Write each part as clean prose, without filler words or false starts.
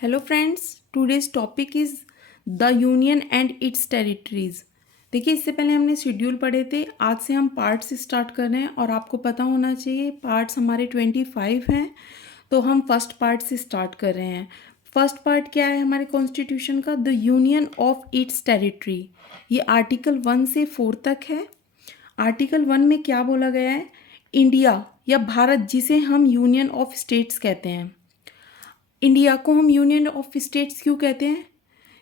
Hello friends, today's topic is the union and it's territories. देखिए, इससे पहले हमने शेड्यूल पढ़े थे। आज से हम पार्ट्स स्टार्ट कर रहे हैं और आपको पता होना चाहिए पार्ट्स हमारे 25 हैं। तो हम फर्स्ट पार्ट से स्टार्ट कर रहे हैं। फर्स्ट पार्ट क्या है हमारे कॉन्स्टिट्यूशन का? The union of its territory. ये आर्टिकल 1 से 4 तक है। आर्टिकल 1 में क्या बोला गया है? इंडिया या भारत, जिसे हम यूनियन ऑफ स्टेट्स कहते हैं। इंडिया को हम यूनियन ऑफ स्टेट्स क्यों कहते हैं?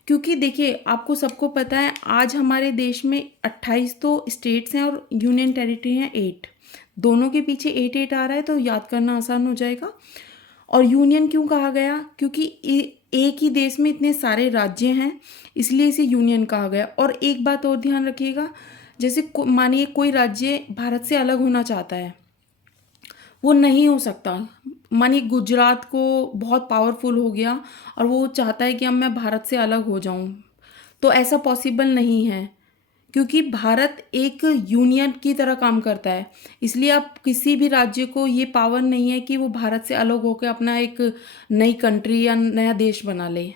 क्योंकि देखिए, आपको सबको पता है आज हमारे देश में 28 तो स्टेट्स हैं और यूनियन टेरिटरी हैं 8। दोनों के पीछे 8 आ रहा है तो याद करना आसान हो जाएगा। और यूनियन क्यों कहा गया? क्योंकि एक ही देश में इतने सारे राज्य हैं, इसलिए इसे यूनियन कहा गया। और एक बात और ध्यान रखिएगा, जैसे मानिए कोई राज्य भारत से अलग होना चाहता है, वो नहीं हो सकता। मानिए गुजरात को बहुत पावरफुल हो गया और वो चाहता है कि अब मैं भारत से अलग हो जाऊं, तो ऐसा पॉसिबल नहीं है, क्योंकि भारत एक यूनियन की तरह काम करता है। इसलिए अब किसी भी राज्य को ये पावर नहीं है कि वो भारत से अलग होकर अपना एक नई कंट्री या नया देश बना ले।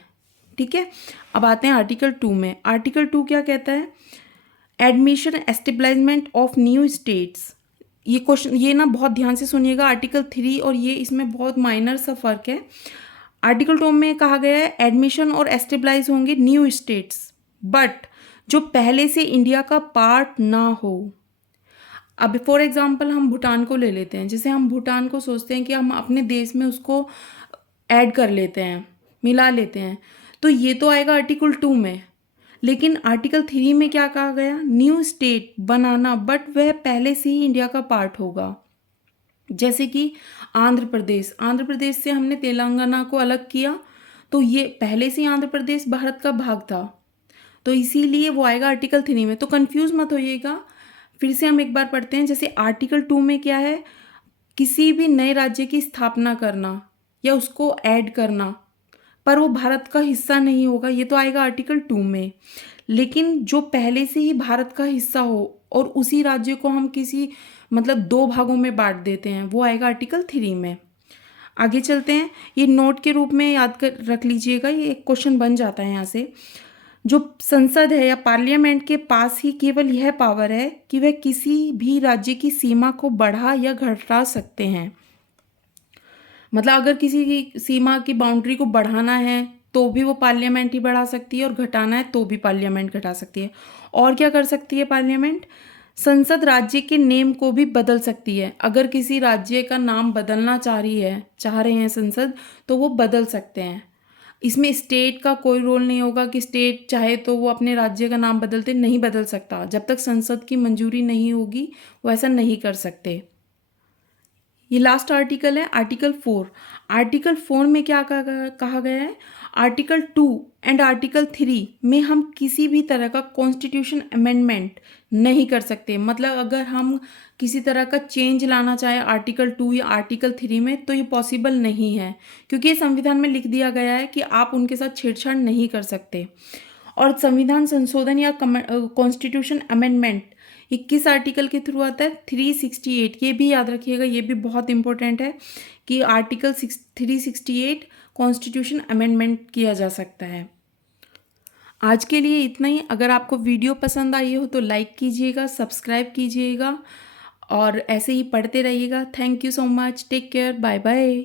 ठीक है, अब आते हैं आर्टिकल 2 में। आर्टिकल 2 क्या कहता है? Admission establishment of new states. ये क्वेश्चन, ये ना बहुत ध्यान से सुनिएगा। आर्टिकल 3 और ये इसमें बहुत माइनर सा फर्क है। आर्टिकल 2 में कहा गया है एडमिशन और एस्टेब्लाइज होंगे न्यू स्टेट्स, बट जो पहले से इंडिया का पार्ट ना हो। अब फॉर एग्जांपल हम भूटान को ले लेते हैं। जैसे हम भूटान को सोचते हैं कि हम अपने देश में उसको ऐड कर लेते हैं, मिला लेते हैं, तो ये तो आएगा आर्टिकल 2 में। लेकिन आर्टिकल 3 में क्या कहा गया? न्यू स्टेट बनाना, बट वह पहले से ही इंडिया का पार्ट होगा। जैसे कि आंध्र प्रदेश, आंध्र प्रदेश से हमने तेलंगाना को अलग किया, तो ये पहले से ही आंध्र प्रदेश भारत का भाग था, तो इसीलिए वो आएगा आर्टिकल 3 में। तो कंफ्यूज मत होइएगा, फिर से हम एक बार पढ़ते हैं। जैसे आर्टिकल 2 में क्या है? किसी भी नए राज्य की स्थापना करना या उसको ऐड करना, पर वो भारत का हिस्सा नहीं होगा, ये तो आएगा आर्टिकल 2 में। लेकिन जो पहले से ही भारत का हिस्सा हो और उसी राज्य को हम किसी मतलब 2 भागों में बांट देते हैं, वो आएगा आर्टिकल 3 में। आगे चलते हैं। ये नोट के रूप में याद कर रख लीजिएगा, ये एक क्वेश्चन बन जाता है यहाँ से। जो संसद है या पार्लियामेंट के पास ही केवल यह पावर है कि वह किसी भी राज्य की सीमा को बढ़ा या घटा सकते हैं। मतलब अगर किसी की सीमा की बाउंड्री को बढ़ाना है तो भी वो पार्लियामेंट ही बढ़ा सकती है, और घटाना है तो भी पार्लियामेंट घटा सकती है। और क्या कर सकती है पार्लियामेंट? संसद राज्य के नेम को भी बदल सकती है। अगर किसी राज्य का नाम बदलना चाह रहे हैं संसद, तो वो बदल सकते हैं। इसमें स्टेट का कोई रोल नहीं होगा कि स्टेट चाहे तो वो अपने राज्य का नाम बदलते नहीं बदल सकता। जब तक संसद की मंजूरी नहीं होगी वो ऐसा नहीं कर सकते। ये लास्ट आर्टिकल है, आर्टिकल 4। आर्टिकल 4 में क्या कहा गया है? आर्टिकल 2 एंड आर्टिकल 3 में हम किसी भी तरह का कॉन्स्टिट्यूशन अमेंडमेंट नहीं कर सकते। मतलब अगर हम किसी तरह का चेंज लाना चाहे आर्टिकल 2 या आर्टिकल 3 में, तो ये पॉसिबल नहीं है, क्योंकि ये संविधान में लिख दिया गया है कि आप उनके साथ छेड़छाड़ नहीं कर सकते। और संविधान संशोधन या कॉन्स्टिट्यूशन अमेंडमेंट 21 आर्टिकल के थ्रू आता है, 368। ये भी याद रखिएगा, ये भी बहुत इंपॉर्टेंट है कि आर्टिकल 368 कॉन्स्टिट्यूशन अमेंडमेंट किया जा सकता है। आज के लिए इतना ही। अगर आपको वीडियो पसंद आई हो तो लाइक कीजिएगा, सब्सक्राइब कीजिएगा और ऐसे ही पढ़ते रहिएगा। Thank you so much, take care, bye bye.